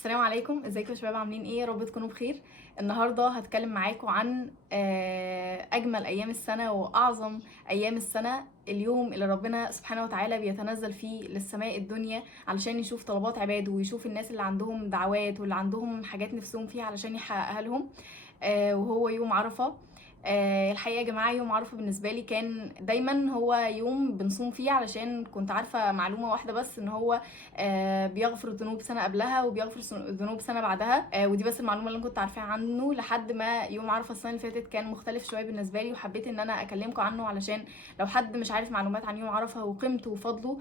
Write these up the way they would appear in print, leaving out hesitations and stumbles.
السلام عليكم، ازيكم يا شباب؟ عاملين ايه؟ يا رب تكونوا بخير. النهارده هتكلم معاكم عن اجمل ايام السنه واعظم ايام السنه، اليوم اللي ربنا سبحانه وتعالى بيتنزل فيه للسماء الدنيا علشان يشوف طلبات عباده ويشوف الناس اللي عندهم دعوات واللي عندهم حاجات نفسهم فيها علشان يحققها لهم. وهو يوم عرفه. الحقيقه يا جماعه يوم عرفه بالنسبه لي كان دايما هو يوم بنصوم فيه، علشان كنت عارفه معلومه واحده بس، ان هو بيغفر الذنوب سنه قبلها وبيغفر الذنوب سنه بعدها. ودي بس المعلومه اللي انا كنت عارفاها عنه، لحد ما يوم عرفه السنه اللي فاتت كان مختلف شويه بالنسبه لي، وحبيت ان انا اكلمكم عنه علشان لو حد مش عارف معلومات عن يوم عرفه وقيمته وفضله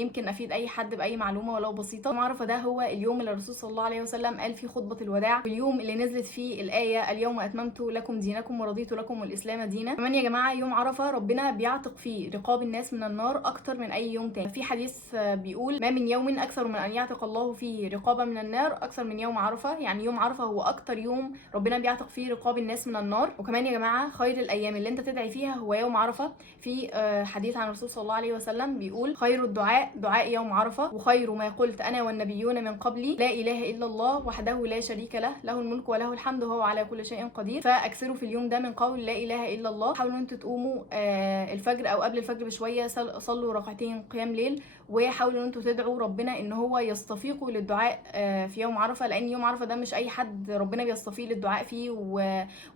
يمكن افيد اي حد باي معلومه ولو بسيطه. يوم عرفه ده هو اليوم اللي الرسول صلى الله عليه وسلم قال فيه خطبه الوداع، واليوم اللي نزلت فيه الايه اليوم اتممت لكم دينكم ورضيت لكم الاسلام دينا. كمان يا جماعه يوم عرفه ربنا بيعتق فيه رقاب الناس من النار اكتر من اي يوم تاني. في حديث بيقول ما من يوم اكثر من ان يعتق الله فيه رقابا من النار اكثر من يوم عرفه. يعني يوم عرفه هو اكتر يوم ربنا بيعتق فيه رقاب الناس من النار. وكمان يا جماعه خير الايام اللي انت تدعي فيها هو يوم عرفه. في حديث عن الرسول صلى الله عليه وسلم بيقول خير الدعاء دعاء يوم عرفه، وخير ما قلت انا والنبيون من قبلي لا اله الا الله وحده لا شريك له له الملك وله الحمد وهو على كل شيء قدير. فاكثروا في اليوم ده من قول لا اله الا الله. حاولوا انتوا تقوموا الفجر او قبل الفجر بشويه، صلوا ركعتين قيام ليل، وحاولوا ان انتوا تدعوا ربنا ان هو يصطفيكوا للدعاء في يوم عرفه، لان يوم عرفه ده مش اي حد ربنا بيصطفيه للدعاء فيه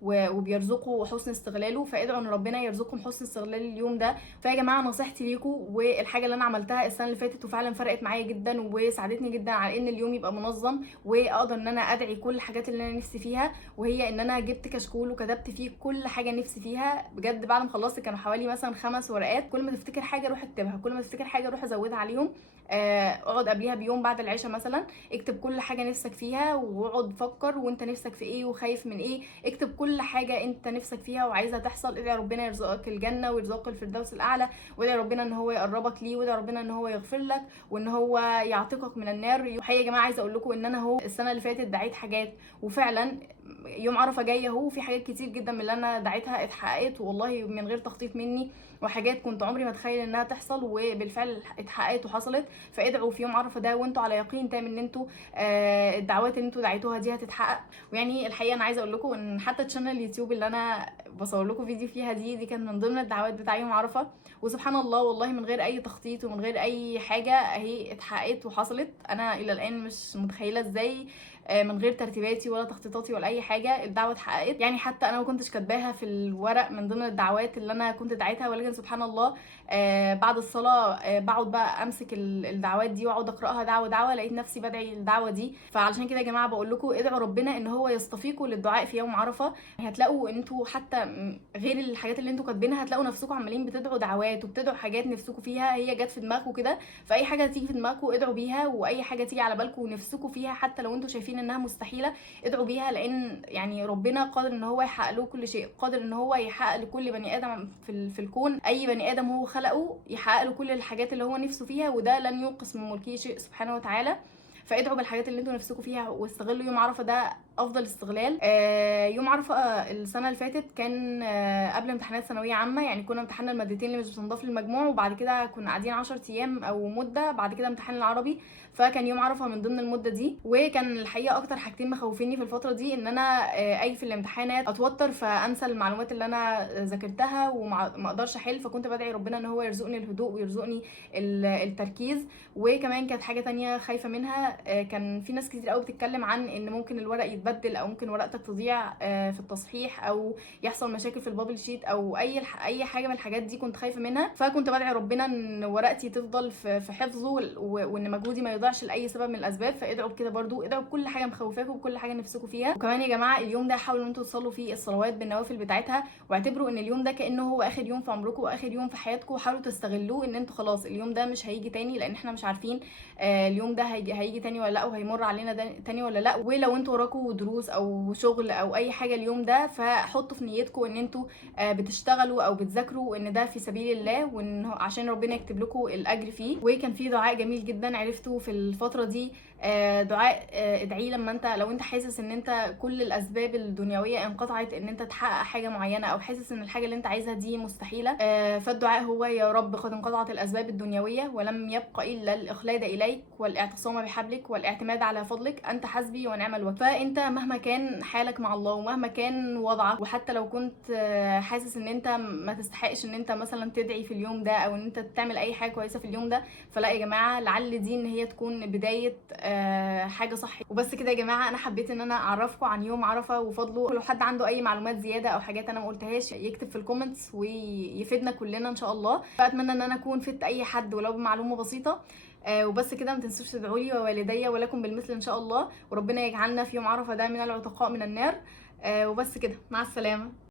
وبيرزقه حسن استغلاله. فادعوا ان ربنا يرزقكم حسن استغلال اليوم ده. فيا جماعه نصيحتي ليكم والحاجه اللي انا عملتها السنه اللي فاتت وفعلا فرقت معايا جدا وساعدتني جدا على ان اليوم يبقى منظم واقدر ان انا ادعي كل الحاجات اللي انا نفسي فيها، وهي ان انا جبت كشكول وكتبت فيه كل حاجه نفسي فيها. بجد بعد ما خلصت كانوا حوالي مثلا 5 ورقات، كل ما تفتكر حاجه روح اكتبها، كل ما تفتكر حاجه روح ازودها عليهم. اقعد قبليها بيوم بعد العشاء مثلا اكتب كل حاجه نفسك فيها، واقعد فكر وانت نفسك في ايه وخايف من ايه. اكتب كل حاجه انت نفسك فيها وعايزها تحصل. ادعي ربنا يرزقك الجنه ويرزقك الفردوس الاعلى، وادعي ربنا ان هو يقربك ليه، وادعي ربنا ان هو يغفر لك وان هو يعتقك من النار. الحقيقه يا جماعه عايزه اقول لكم ان انا اهو السنه اللي فاتت دعيت حاجات، وفعلا يوم عرفه جاي اهو في حاجات كتير جدا من اللي انا دعيتها اتحققت والله من غير تخطيط مني، وحاجات كنت عمري ما اتخيل انها تحصل وبالفعل اتحققت وحصلت. فادعوا في يوم عرفه ده وانتوا على يقين تام ان انتوا الدعوات اللي انتوا دعيتوها دي هتتحقق. ويعني الحقيقه انا عايزه اقول لكم ان حتى تشانل اليوتيوب اللي انا بصور لكم فيديو فيها دي كانت من ضمن الدعوات بتاع يوم عرفه، وسبحان الله والله من غير اي تخطيط ومن غير اي حاجه اهي اتحققت وحصلت. انا الى الان مش متخيله ازاي من غير ترتيباتي ولا تخطيطاتي ولا اي حاجه الدعوه اتحققت. يعني حتى انا ما كنتش كاتباها في الورق من ضمن الدعوات اللي انا كنت دعيتها، ولكن سبحان الله بعد الصلاه بقعد بقى امسك الدعوات دي واقعد اقراها دعوه دعوه، لقيت نفسي بدعي الدعوه دي. فعلشان كده يا جماعه بقول لكم ادعوا ربنا ان هو يصطفيكم للدعاء في يوم عرفه. هتلاقوا انتوا حتى غير الحاجات اللي انتوا كاتبينها هتلاقوا نفسكم عمالين بتدعوا دعوات وبتدعوا حاجات نفسكم فيها، هي جت في دماغكم كده. فاي حاجه تيجي في دماغكم ادعوا بيها، واي حاجه تيجي على بالكم ونفسكم فيها حتى لو انتوا شايفين انها مستحيله ادعوا بيها، لان يعني ربنا قادر ان هو يحقق له كل شيء، قادر ان هو يحقق لكل بني ادم في الكون، اي بني ادم هو خلقه يحقق له كل الحاجات اللي هو نفسه فيها، وده لن ينقص من ملكه شيء سبحانه وتعالى. فادعوا بالحاجات اللي انتوا نفسكم فيها واستغلوا يوم عرفه ده افضل استغلال. يوم عرفه السنه اللي فاتت كان قبل امتحانات ثانويه عامه، يعني كنا امتحنا المادتين اللي مش بتنضاف للمجموع، وبعد كده كنا قاعدين 10 ايام او مده بعد كده امتحان العربي. فكان يوم عرفه من ضمن المده دي، وكان الحقيقه اكتر حاجتين مخوفيني في الفتره دي ان انا اجي في الامتحانات اتوتر فانسى المعلومات اللي انا ذاكرتها وما اقدرش احل. فكنت بدعي ربنا ان هو يرزقني الهدوء ويرزقني التركيز. وكمان كانت حاجه تانية خايفه منها، كان في ناس كتير قوي بتتكلم عن ان ممكن الورق يتبدل او ممكن ورقتك تضيع في التصحيح او يحصل مشاكل في البابل شيت او اي حاجه من الحاجات دي كنت خايفه منها. فكنت بدعي ربنا ان ورقتي تفضل في حفظه وان مجهودي ما يضيعش لاي سبب من الاسباب. فادعوا بكده برضو، ادعوا بكل حاجه مخوفاكم وكل حاجه نفسكم فيها. وكمان يا جماعه اليوم ده حاولوا ان انتوا تصلوا فيه الصلوات بالنوافل بتاعتها، واعتبروا ان اليوم ده كانه هو اخر يوم في عمركم واخر يوم في حياتكم. وحاولوا تستغلوه ان انتوا خلاص اليوم ده مش هيجي تاني، لان احنا مش عارفين اليوم ده هيجي تاني ولا لا، وهيمر علينا تاني ولا لا. ولو انتوا وراكوا دروس او شغل او اي حاجه اليوم ده، فحطوا في نيتكم ان انتوا بتشتغلوا او بتذاكروا وان ده في سبيل الله، وان عشان ربنا يكتب لكم الاجر فيه. وكان في دعاء جميل جدا عرفته في الفتره دي دعاء ادعي لما انت، لو انت حاسس ان انت كل الاسباب الدنيويه انقطعت ان انت تحقق حاجه معينه، او حاسس ان الحاجه اللي انت عايزها دي مستحيله، فالدعاء هو: يا رب قد انقطعت الاسباب الدنيويه ولم يبق الا الاخلاد اليك والاعتصام بحبلك والاعتماد على فضلك، انت حسبي ونعم الوكيل. فانت مهما كان حالك مع الله ومهما كان وضعك، وحتى لو كنت حاسس ان انت ما تستحقش ان انت مثلا تدعي في اليوم ده او ان انت تعمل اي حاجه كويسه في اليوم ده، فلا يا جماعه، لعل دي ان هي تكون بدايه حاجه صح. وبس كده يا جماعه، انا حبيت ان انا اعرفكم عن يوم عرفه وفضله. لو حد عنده اي معلومات زياده او حاجات انا ما قلتهاش يكتب في الكومنتس ويفيدنا كلنا ان شاء الله. فاتمنى ان انا اكون فدت اي حد ولو بمعلومه بسيطه. وبس كده، ما تنسوش تدعوا لي ووالدي ولكم بالمثل ان شاء الله، وربنا يجعلنا في يوم عرفه ده من العتقاء من النار. وبس كده، مع السلامه.